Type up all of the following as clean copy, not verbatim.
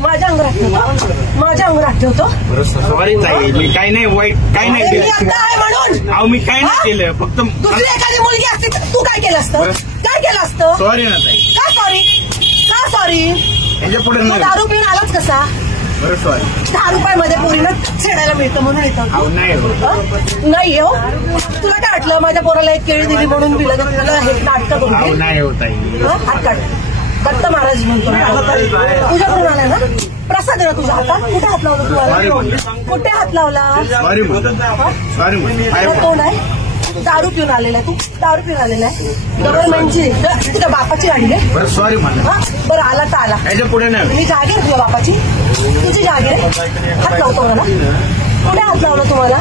माझ्या अंगात ठेवतो, माझ्या अंगात ठेवतो. सॉरी ताई, मी काही नाही वाईट, काही नाही मी आता आहे म्हणून. अहो मी काही नाही केलं, फक्त दुसरी एखादी मुलगी असते तर तू काय केलं असतं? काय केलं असतं? सॉरी ना ताई. का सॉरी? का सॉरी? याच्या पुढे तू दारू पिऊन आलाच कसा? बरं सॉरी. 10 रुपयामध्ये पोरीनं छेडायला मिळतं म्हणून येतं. नाही हो, नाही हो. तुला काय वाटलं माझ्या पोराला एक केळी दिली म्हणून दिलं तर तुला हे नाटक करून नाही हो ताई. हात काढ. दत्त महाराज म्हणतो तुझ्याकडून आलाय ना? प्रसाद आहे ना तुझ्या हातात? कुठे हात लावला तुम्हाला? कुठे हात लावला? Sorry sorry. कोण आहे? दारू पिऊन आलेला आहे तू? दारू पिऊन आलेला आहे गव्हर्नमेंटची तुझ्या बापाची गाडी आहे. बरं सॉरी म्हणलं. बरं आला तर आला. याच्या पुढे नाही. मी जागीर तुझ्या बापाची, तुझी जागीर आहे. हात लावतो मला. कुठे हात लावला तुम्हाला?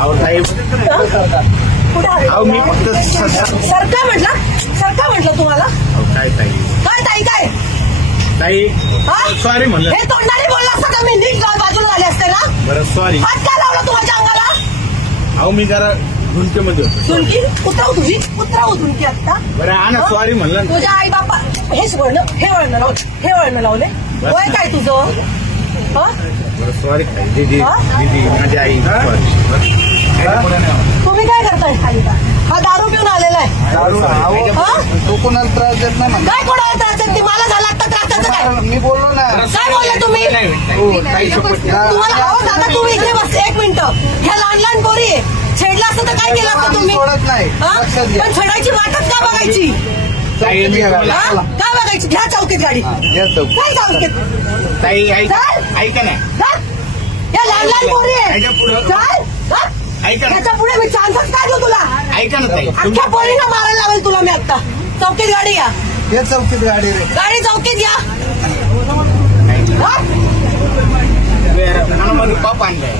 अहो ताई कुठे हात? अहो मी फक्त सरका म्हटलं तुम्हाला. काय ताई? काय ताई? काय ताई सॉरी म्हणलं. हे तोंडाने बोलला असता तर मी नीट बाजूला झाले असते ना. बरं सॉरी. हात काय लावला तू माझ्या अंगाला? अहो मी जरा झुंकेमध्ये होतो. झुंकी उतराव तुझी, उतराव झुंकी आता. बरं हा ना सॉरी म्हणलं. तुझ्या आई बापा हेच वळण, हे वळण लावले, हे वळण लावले. वय काय तुझं? बरं सॉरी दीदी, दीदी माझी आई. तुम्ही काय करताय? हा दारू पिऊन आलेला आहे. तो कोणाला त्रास देत नाही. काय कोणाला त्रास देत? मला झाला आता त्रासाचं काय? मी बोललो ना. काय बोलले तुम्ही? तुम्हाला अहो दादा तुम्ही इथे बस एक मिनिटं. ह्या लहान पोरी छेडला असतं तर काय केलं असतं तुम्ही? सोडत नाही. पण छेडायची वाटच का बघायची? काय बघायची? घ्या चौकीत गाडी. काय चौकीत? ताई ऐका ना. या लहान पोरी ऐका ना. त्याच्या पुढे मी चान्सच काय देऊ तुला? ऐका ना ताई. अख्ख्या पोरीला मारायला लावेल तुला मी आता. चौकीत गाडी या. हे चौकीत गाडी रे. गाडी चौकीत या. मला माझं पाप आणलंय.